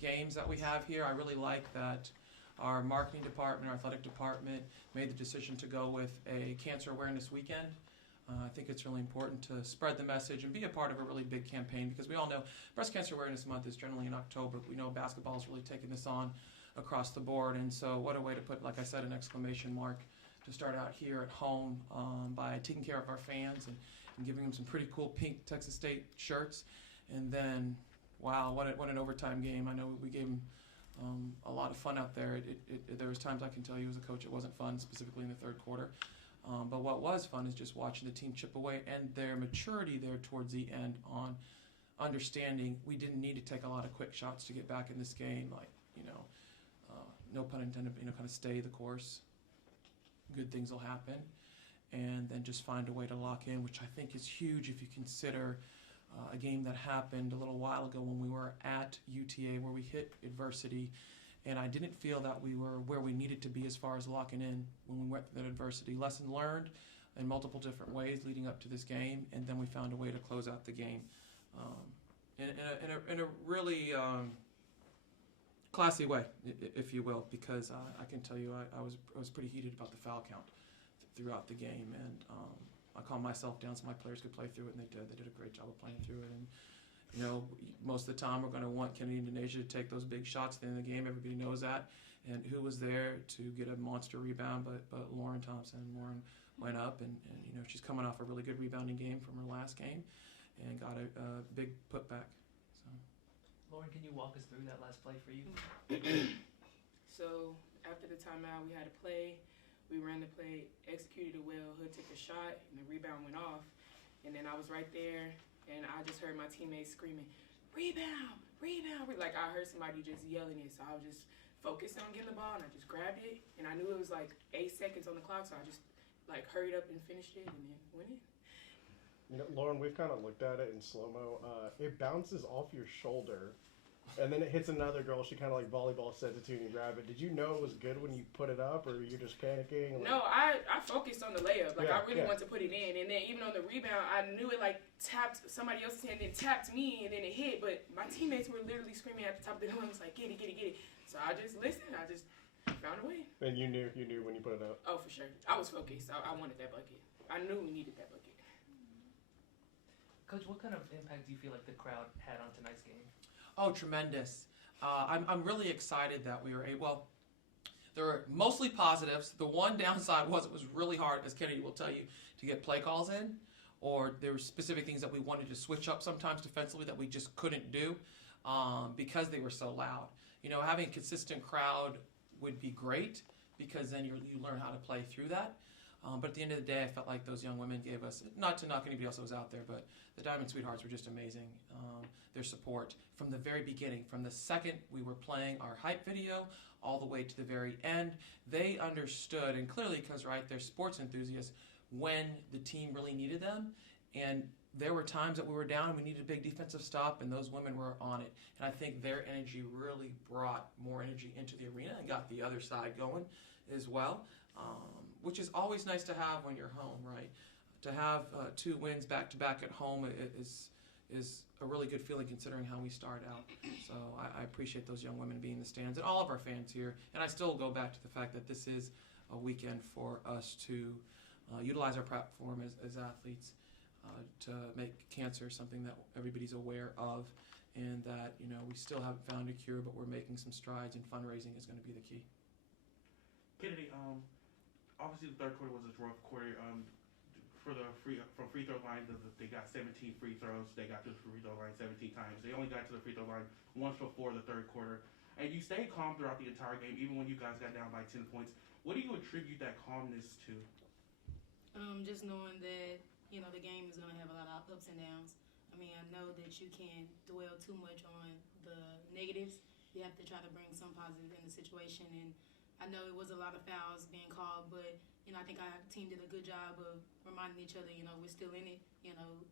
games that we have here. I really like that our marketing department, our athletic department made the decision to go with a cancer awareness weekend. I think it's really important to spread the message and be a part of a really big campaign, because we all know Breast Cancer Awareness Month is generally in October. We know basketball is really taking this on across the board, and so what a way to put, like I said, an exclamation mark to start out here at home by taking care of our fans and giving them some pretty cool pink Texas State shirts. And then, wow, what an overtime game. I know we gave them a lot of fun out there. There was times I can tell you as a coach it wasn't fun, specifically in the third quarter. But what was fun is just watching the team chip away and their maturity there towards the end on understanding we didn't need to take a lot of quick shots to get back in this game. Like, no pun intended, but, kind of stay the course. Good things will happen. And then just find a way to lock in, which I think is huge if you consider a game that happened a little while ago when we were at UTA where we hit adversity. And I didn't feel that we were where we needed to be as far as locking in when we went through that adversity. Lesson learned in multiple different ways leading up to this game, and then we found a way to close out the game in a really classy way, if you will, because I can tell you I was pretty heated about the foul count throughout the game, and I calmed myself down so my players could play through it, and they did. They did a great job of playing through it. And most of the time we're going to want Kennedy Indonesia to take those big shots at the end of the game. Everybody knows that. And who was there to get a monster rebound but Lauryn Thompson. Lauryn went up, and she's coming off a really good rebounding game from her last game and got a big putback. So, Lauryn, can you walk us through that last play for you? So after the timeout, we had a play. We ran the play, executed it well. Hood took a shot, and the rebound went off. And then I was right there, and I just heard my teammates screaming, "Rebound, rebound!" Like I heard somebody just yelling it, so I was just focused on getting the ball, and I just grabbed it. And I knew it was like 8 seconds on the clock, so I just hurried up and finished it, and then went in. Lauryn, we've kind of looked at it in slow-mo. It bounces off your shoulder, and then it hits another girl. She kind of like volleyball sends it to you and you grab it. Did you know it was good when you put it up, or you're just panicking? No, I focused on the layup. I really wanted to put it in. And then even on the rebound, I knew it tapped somebody else's hand, then tapped me, and then it hit. But my teammates were literally screaming at the top of their lungs like, "Get it, get it, get it." So I just listened. I just found a way. And you knew when you put it up? Oh, for sure. I was focused. I wanted that bucket. I knew we needed that bucket. Coach, what kind of impact do you feel like the crowd had on tonight's game? Oh, tremendous. I'm really excited that we were able. Well, there were mostly positives. The one downside was it was really hard, as Kennedy will tell you, to get play calls in, or there were specific things that we wanted to switch up sometimes defensively that we just couldn't do because they were so loud. Having a consistent crowd would be great because then you learn how to play through that. But at the end of the day, I felt like those young women gave us, not to knock anybody else that was out there, but the Diamond Sweethearts were just amazing. Their support from the very beginning, from the second we were playing our hype video all the way to the very end, they understood, and clearly because, they're sports enthusiasts, when the team really needed them. And there were times that we were down and we needed a big defensive stop, and those women were on it. And I think their energy really brought more energy into the arena and got the other side going as well. Which is always nice to have when you're home, right? To have 2 wins back-to-back at home is a really good feeling considering how we start out. So I appreciate those young women being in the stands and all of our fans here. And I still go back to the fact that this is a weekend for us to utilize our platform as athletes to make cancer something that everybody's aware of, and that we still haven't found a cure, but we're making some strides, and fundraising is going to be the key. Kennedy, obviously the third quarter was a rough quarter. From free throw line, they got 17 free throws. They got to the free throw line 17 times. They only got to the free throw line once before the third quarter. And you stayed calm throughout the entire game, even when you guys got down by 10 points. What do you attribute that calmness to? Just knowing that, the game is going to have a lot of ups and downs. I know that you can't dwell too much on the negatives. You have to try to bring some positive in the situation. And I know it was a lot of fouls being called, but I think our team did a good job of reminding each other, we're still in it.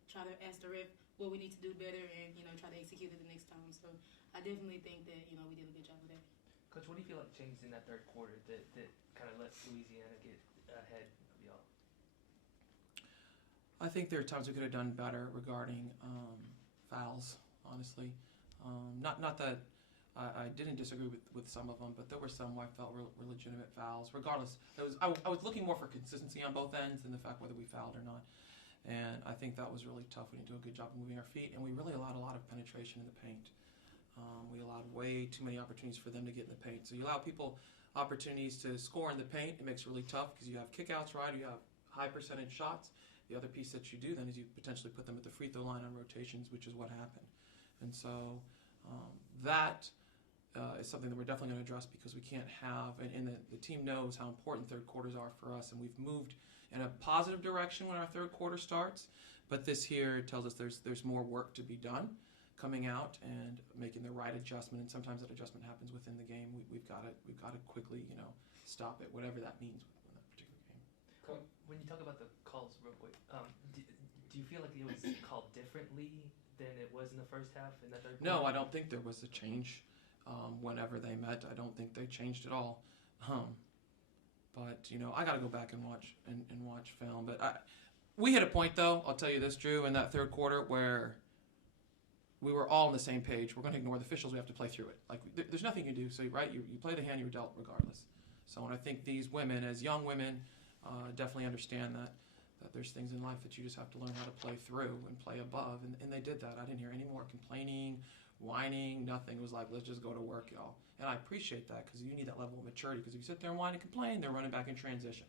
Try to ask the ref what we need to do better, and try to execute it the next time. So I definitely think that we did a good job of that. Coach, what do you feel like changed in that third quarter that kind of let Louisiana get ahead of y'all? I think there are times we could have done better regarding fouls, honestly. Not that I didn't disagree with some of them, but there were some where I felt were legitimate fouls. Regardless, I was looking more for consistency on both ends than the fact whether we fouled or not. And I think that was really tough. We didn't do a good job of moving our feet, and we really allowed a lot of penetration in the paint. We allowed way too many opportunities for them to get in the paint. So you allow people opportunities to score in the paint. It makes it really tough because you have kickouts, right? You have high percentage shots. The other piece that you do then is you potentially put them at the free throw line on rotations, which is what happened. And so that is something that we're definitely going to address because we can't have, and the team knows how important third quarters are for us, and we've moved in a positive direction when our third quarter starts. But this here tells us there's more work to be done coming out and making the right adjustment, and sometimes that adjustment happens within the game. We've got to quickly stop it, whatever that means in that particular game. When you talk about the calls real quick, do you feel like it was called differently than it was in the first half in the third quarter? No, I don't think there was a change whenever they met. I don't think they changed at all. But I got to go back and watch film. But we hit a point though. I'll tell you this, Drew, in that third quarter where we were all on the same page. We're going to ignore the officials. We have to play through it. Like there's nothing you can do. So right, you play the hand you were dealt regardless. So and I think these women, as young women, definitely understand that there's things in life that you just have to learn how to play through and play above. And they did that. I didn't hear any more complaining, whining, nothing. It was like, let's just go to work, y'all. And I appreciate that because you need that level of maturity. Because if you sit there and whine and complain, they're running back in transition,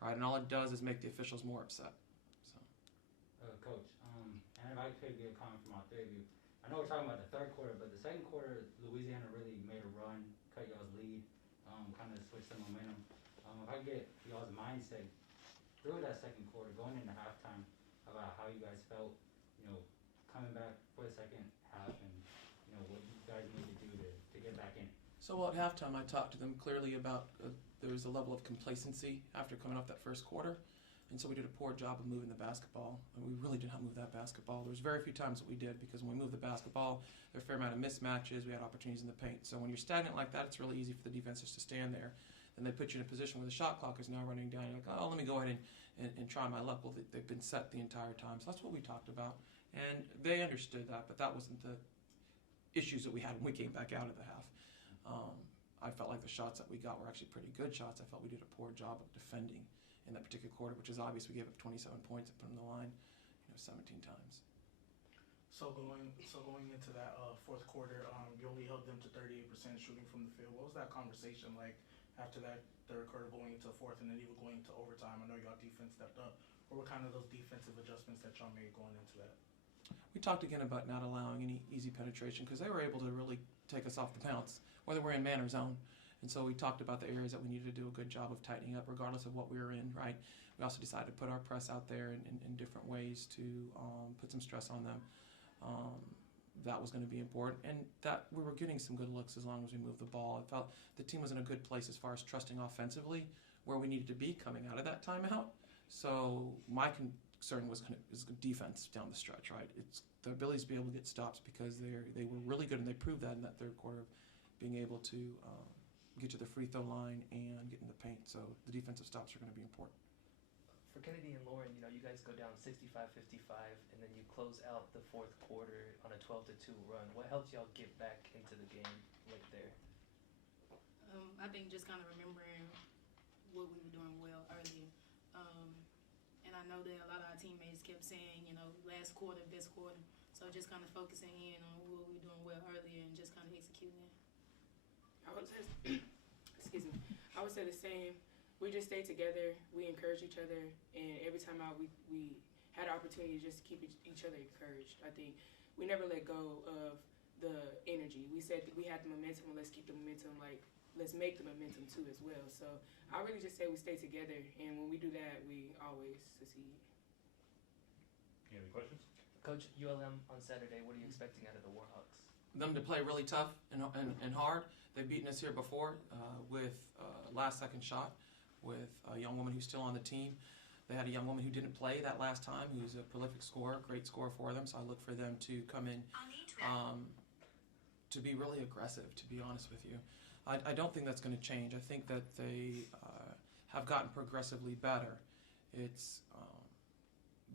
right? And all it does is make the officials more upset. So, Coach, and if I could get a comment from all three of you, I know we're talking about the third quarter, but the second quarter, Louisiana really made a run, cut y'all's lead, kind of switched the momentum. If I get y'all's mindset through that second quarter, going into halftime, about how you guys felt, coming back for the second half, and what you guys need to do to get back in. So at halftime, I talked to them clearly about there was a level of complacency after coming off that first quarter. And so we did a poor job of moving the basketball. And we really did not move that basketball. There was very few times that we did because when we moved the basketball, there were a fair amount of mismatches. We had opportunities in the paint. So when you're stagnant like that, it's really easy for the defenses to stand there. Then they put you in a position where the shot clock is now running down. You're like, oh, let me go ahead and try my luck. Well, they've been set the entire time. So that's what we talked about. And they understood that, but that wasn't the issues that we had when we came back out of the half. I felt like the shots that we got were actually pretty good shots. I felt we did a poor job of defending in that particular quarter, which is obvious. We gave up 27 points and put them on the line 17 times. So going into that fourth quarter, you only held them to 38% shooting from the field. What was that conversation like after that third quarter going into the fourth and then even going into overtime? I know y'all defense stepped up. What were kind of those defensive adjustments that y'all made going into that? We talked again about not allowing any easy penetration because they were able to really take us off the bounce, whether we're in man or zone. And so we talked about the areas that we needed to do a good job of tightening up regardless of what we were in, right? We also decided to put our press out there in different ways to put some stress on them. That was going to be important. And that we were getting some good looks as long as we moved the ball. I felt the team was in a good place as far as trusting offensively where we needed to be coming out of that timeout. So my concern was defense down the stretch, right? It's the ability to be able to get stops because they were really good, and they proved that in that third quarter of being able to get to the free throw line and get in the paint. So the defensive stops are going to be important. For Kennedy and Lauryn, you guys go down 65-55, and then you close out the fourth quarter on a 12-2 run. What helped y'all get back into the game right there? I think just kind of remembering what we were doing well earlier. And I know that a lot of our teammates kept saying, last quarter, best quarter. So just kind of focusing in on what we were doing well earlier and just kind of executing it. I would say, excuse me. I would say the same. We just stayed together. We encouraged each other, and every time out, we had an opportunity to just keep each other encouraged. I think we never let go of the energy. We said that we had the momentum, and let's keep the momentum. Let's make the momentum too as well. So I really just say we stay together, and when we do that, we always succeed. Any other questions? Coach, ULM on Saturday, what are you expecting out of the Warhawks? Them to play really tough and hard. They've beaten us here before with last-second shot with a young woman who's still on the team. They had a young woman who didn't play that last time, who's a prolific scorer, great scorer for them. So I look for them to come in to be really aggressive, to be honest with you. I don't think that's going to change. I think that they have gotten progressively better. It's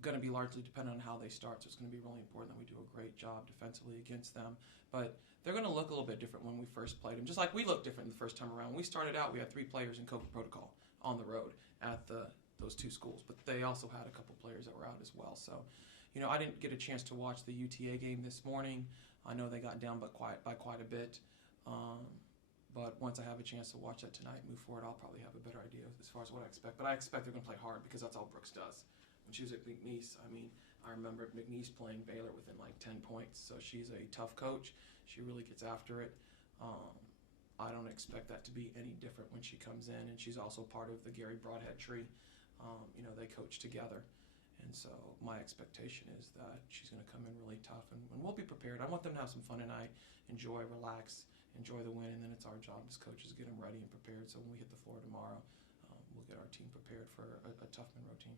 going to be largely dependent on how they start, so it's going to be really important that we do a great job defensively against them. But they're going to look a little bit different when we first played them, just like we looked different the first time around. When we started out, we had 3 players in COVID protocol on the road at those 2 schools, but they also had a couple players that were out as well. So, I didn't get a chance to watch the UTA game this morning. I know they got down by quite a bit. But once I have a chance to watch that tonight and move forward, I'll probably have a better idea as far as what I expect. But I expect they're going to play hard because that's all Brooks does. When she was at McNeese, I remember McNeese playing Baylor within like 10 points. So she's a tough coach. She really gets after it. I don't expect that to be any different when she comes in. And she's also part of the Gary Broadhead tree. They coach together. And so my expectation is that she's going to come in really tough. And we'll be prepared. I want them to have some fun tonight, enjoy, relax, enjoy the win, and then it's our job as coaches to get them ready and prepared. So when we hit the floor tomorrow, we'll get our team prepared for a tough Monroe team.